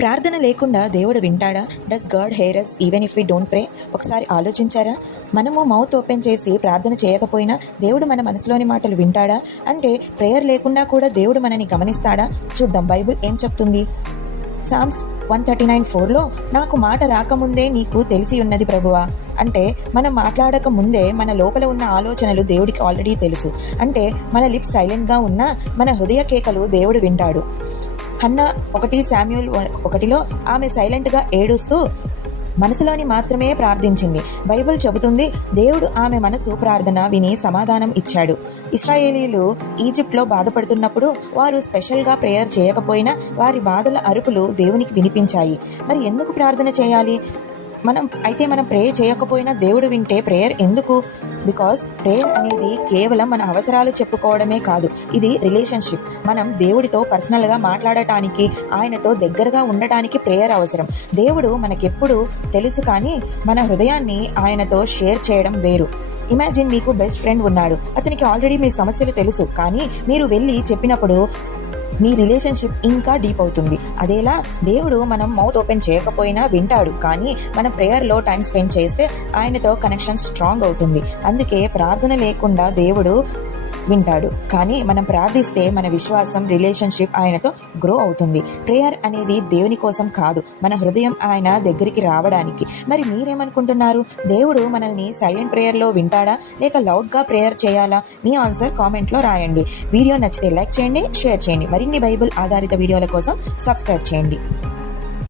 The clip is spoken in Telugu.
ప్రార్థన లేకుండా దేవుడు వింటాడా? Does God hear us even if we don't pray? ఒకసారి ఆలోచించారా? మనము మౌత్ ఓపెన్ చేసి ప్రార్థన చేయకపోయినా దేవుడు మన మనసులోని మాటలు వింటాడా? అంటే ప్రేయర్ లేకుండా కూడా దేవుడు మనని గమనిస్తాడా? చూద్దాం బైబిల్ ఏం చెప్తుంది. సామ్స్ 139:4లో నాకు మాట రాకముందే నీకు తెలిసి ఉన్నది ప్రభువా. అంటే మనం మాట్లాడక ముందే మన లోపల ఉన్న ఆలోచనలు దేవుడికి ఆల్రెడీ తెలుసు. అంటే మన లిప్స్ సైలెంట్గా ఉన్నా మన హృదయ కేకలు దేవుడు వింటాడు. హన్నా 1 శామ్యూయల్ 1లో ఆమె సైలెంట్గా ఏడుస్తూ మనసులోని మాత్రమే ప్రార్థించింది. బైబిల్ చెబుతుంది దేవుడు ఆమె మనసు ప్రార్థన విని సమాధానం ఇచ్చాడు. ఇశ్రాయేలీలు ఈజిప్ట్లో బాధపడుతున్నప్పుడు వారు స్పెషల్గా ప్రేయర్ చేయకపోయినా వారి బాధల అరుపులు దేవునికి వినిపించాయి. మరి ఎందుకు ప్రార్థన చేయాలి? మనం ప్రే చేయకపోయినా దేవుడు వింటే ప్రేయర్ ఎందుకు? బికాజ్ ప్రేయర్ అనేది కేవలం మన అవసరాలు చెప్పుకోవడమే కాదు, ఇది రిలేషన్షిప్. మనం దేవుడితో పర్సనల్గా మాట్లాడటానికి, ఆయనతో దగ్గరగా ఉండటానికి ప్రేయర్ అవసరం. దేవుడు మనకెప్పుడు తెలుసు, కానీ మన హృదయాన్ని ఆయనతో షేర్ చేయడం వేరు. ఇమాజిన్ మీకు బెస్ట్ ఫ్రెండ్ ఉన్నాడు, అతనికి ఆల్రెడీ మీ సమస్యలు తెలుసు, కానీ మీరు వెళ్ళి చెప్పినప్పుడు మీ రిలేషన్షిప్ ఇంకా డీప్ అవుతుంది. అదేలా దేవుడు మనం మౌత్ ఓపెన్ చేయకపోయినా వింటాడు, కానీ మనం ప్రేయర్లో టైం స్పెండ్ చేస్తే ఆయనతో కనెక్షన్ స్ట్రాంగ్ అవుతుంది. అందుకే ప్రార్థన లేకుండా దేవుడు వింటాడు, కానీ మనం ప్రార్థిస్తే మన విశ్వాసం, రిలేషన్షిప్ ఆయనతో గ్రో అవుతుంది. ప్రేయర్ అనేది దేవుని కోసం కాదు, మన హృదయం ఆయన దగ్గరికి రావడానికి. మరి మీరేమనుకుంటున్నారు? దేవుడు మనల్ని సైలెంట్ ప్రేయర్లో వింటాడా, లేక లౌడ్గా ప్రేయర్ చేయాలా? మీ ఆన్సర్ కామెంట్లో రాయండి. వీడియో నచ్చితే లైక్ చేయండి, షేర్ చేయండి. మరిన్ని బైబిల్ ఆధారిత వీడియోల కోసం సబ్స్క్రైబ్ చేయండి.